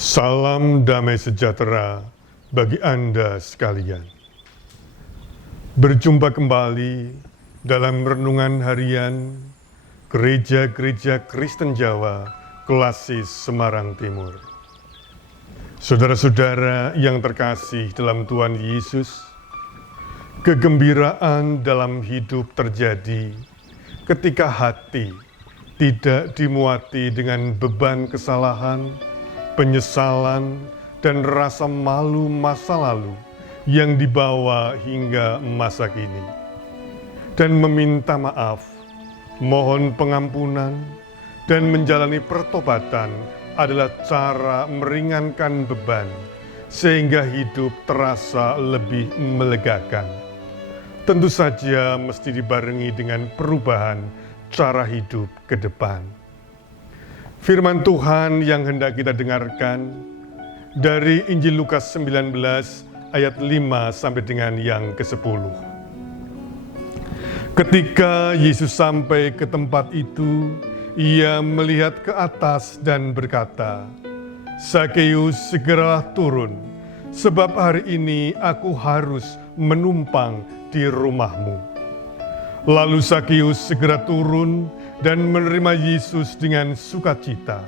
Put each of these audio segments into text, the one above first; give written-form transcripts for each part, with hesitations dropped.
Salam damai sejahtera bagi Anda sekalian. Berjumpa kembali dalam renungan harian Gereja-Gereja Kristen Jawa Klasis Semarang Timur. Saudara-saudara yang terkasih dalam Tuhan Yesus, kegembiraan dalam hidup terjadi ketika hati tidak dimuati dengan beban kesalahan, penyesalan, dan rasa malu masa lalu yang dibawa hingga masa kini. Dan meminta maaf, mohon pengampunan, dan menjalani pertobatan adalah cara meringankan beban, sehingga hidup terasa lebih melegakan. Tentu saja mesti dibarengi dengan perubahan cara hidup ke depan. Firman Tuhan yang hendak kita dengarkan dari Injil Lukas 19 ayat 5 sampai dengan yang ke-10. Ketika Yesus sampai ke tempat itu, ia melihat ke atas dan berkata, "Zakeus, segeralah turun, sebab hari ini aku harus menumpang di rumahmu." Lalu Zakeus segera turun dan menerima Yesus dengan sukacita.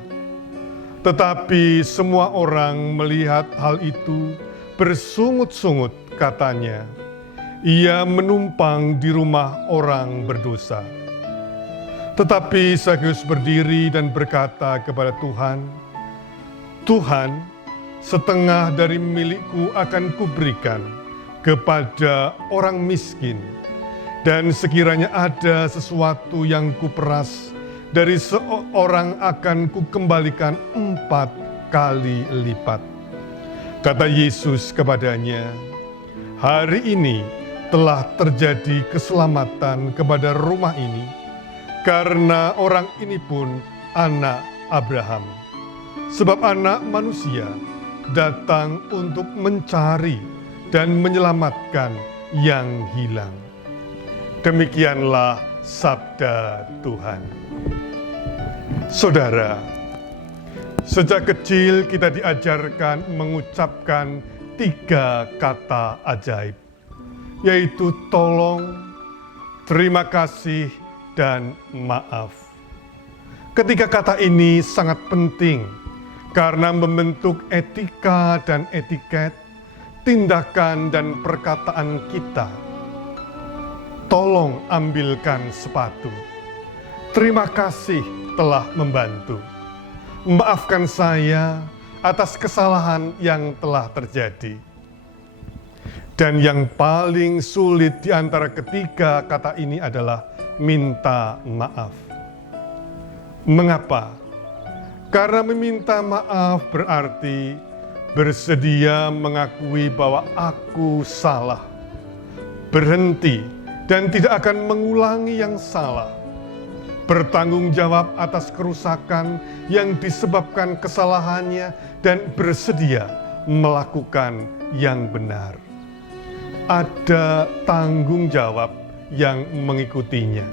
Tetapi semua orang melihat hal itu bersungut-sungut, katanya, "Ia menumpang di rumah orang berdosa." Tetapi Zakeus berdiri dan berkata kepada Tuhan, "Tuhan, setengah dari milikku akan kuberikan kepada orang miskin. Dan sekiranya ada sesuatu yang kuperas dari seorang akan kukembalikan 4 kali lipat." Kata Yesus kepadanya, "Hari ini telah terjadi keselamatan kepada rumah ini, karena orang ini pun anak Abraham. Sebab Anak Manusia datang untuk mencari dan menyelamatkan yang hilang." Demikianlah sabda Tuhan. Saudara, sejak kecil kita diajarkan mengucapkan 3 kata ajaib, yaitu tolong, terima kasih, dan maaf. Ketiga kata ini sangat penting karena membentuk etika dan etiket, tindakan dan perkataan kita. Tolong ambilkan sepatu. Terima kasih telah membantu. Maafkan saya atas kesalahan yang telah terjadi. Dan yang paling sulit di antara ketiga kata ini adalah minta maaf. Mengapa? Karena meminta maaf berarti bersedia mengakui bahwa aku salah, berhenti, dan tidak akan mengulangi yang salah, bertanggung jawab atas kerusakan yang disebabkan kesalahannya, dan bersedia melakukan yang benar. Ada tanggung jawab yang mengikutinya.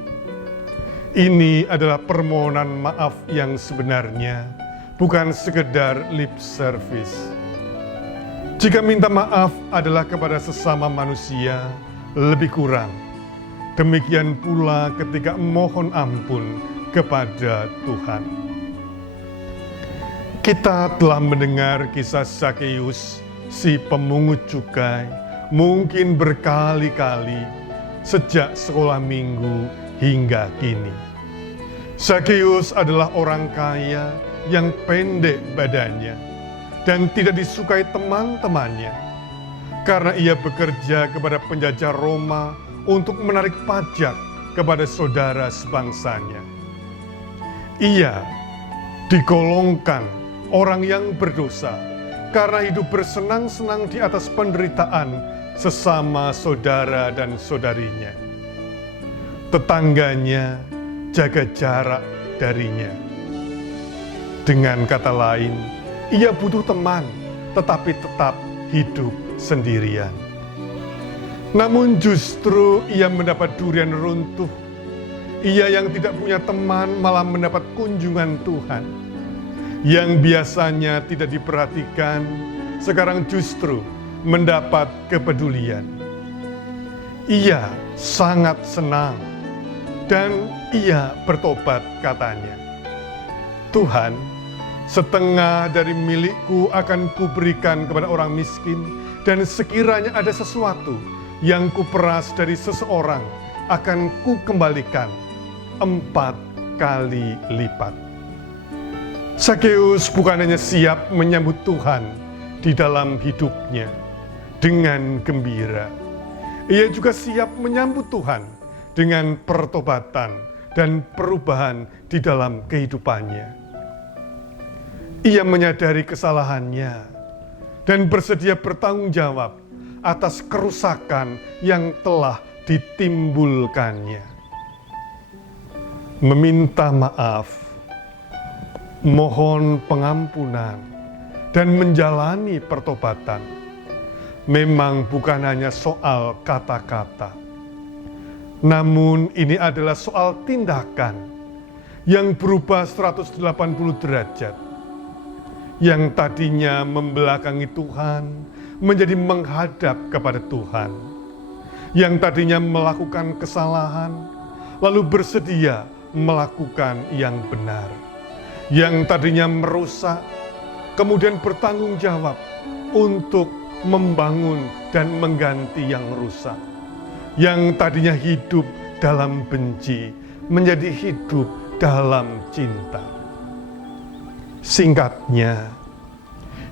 Ini adalah permohonan maaf yang sebenarnya, bukan sekedar lip service. Jika minta maaf adalah kepada sesama manusia, lebih kurang. Demikian pula ketika mohon ampun kepada Tuhan. Kita telah mendengar kisah Zakeus, si pemungut cukai, mungkin berkali-kali sejak sekolah minggu hingga kini. Zakeus adalah orang kaya yang pendek badannya dan tidak disukai teman-temannya karena ia bekerja kepada penjajah Roma untuk menarik pajak kepada saudara sebangsanya. Ia digolongkan orang yang berdosa karena hidup bersenang-senang di atas penderitaan sesama saudara dan saudarinya. Tetangganya jaga jarak darinya. Dengan kata lain, ia butuh teman, tetapi tetap hidup sendirian. Namun justru ia mendapat durian runtuh. Ia yang tidak punya teman malah mendapat kunjungan Tuhan. yang biasanya tidak diperhatikan, sekarang justru mendapat kepedulian. Ia sangat senang dan ia bertobat, katanya. Tuhan, setengah dari milikku akan kuberikan kepada orang miskin, dan sekiranya ada sesuatu yang kuperas dari seseorang, akan kukembalikan 4 kali lipat. Zakeus bukan hanya siap menyambut Tuhan di dalam hidupnya dengan gembira, ia juga siap menyambut Tuhan dengan pertobatan dan perubahan di dalam kehidupannya. Ia menyadari kesalahannya dan bersedia bertanggung jawab atas kerusakan yang telah ditimbulkannya. Meminta maaf, mohon pengampunan, dan menjalani pertobatan memang bukan hanya soal kata-kata, namun ini adalah soal tindakan yang berubah 180 derajat. Yang tadinya membelakangi Tuhan menjadi menghadap kepada Tuhan. Yang tadinya melakukan kesalahan lalu bersedia melakukan yang benar. Yang tadinya merusak kemudian bertanggung jawab untuk membangun dan mengganti yang rusak. Yang tadinya hidup dalam benci menjadi hidup dalam cinta. Singkatnya,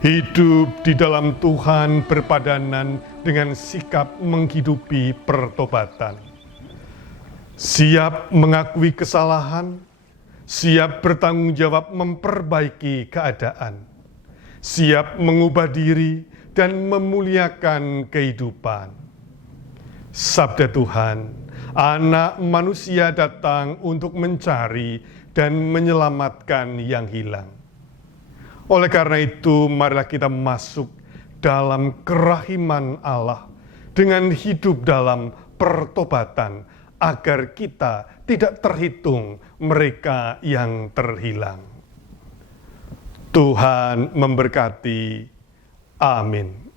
hidup di dalam Tuhan berpadanan dengan sikap menghidupi pertobatan. Siap mengakui kesalahan, siap bertanggung jawab memperbaiki keadaan, siap mengubah diri dan memuliakan kehidupan. Sabda Tuhan, Anak Manusia datang untuk mencari dan menyelamatkan yang hilang. Oleh karena itu, marilah kita masuk dalam kerahiman Allah dengan hidup dalam pertobatan, agar kita tidak terhitung mereka yang terhilang. Tuhan memberkati. Amin.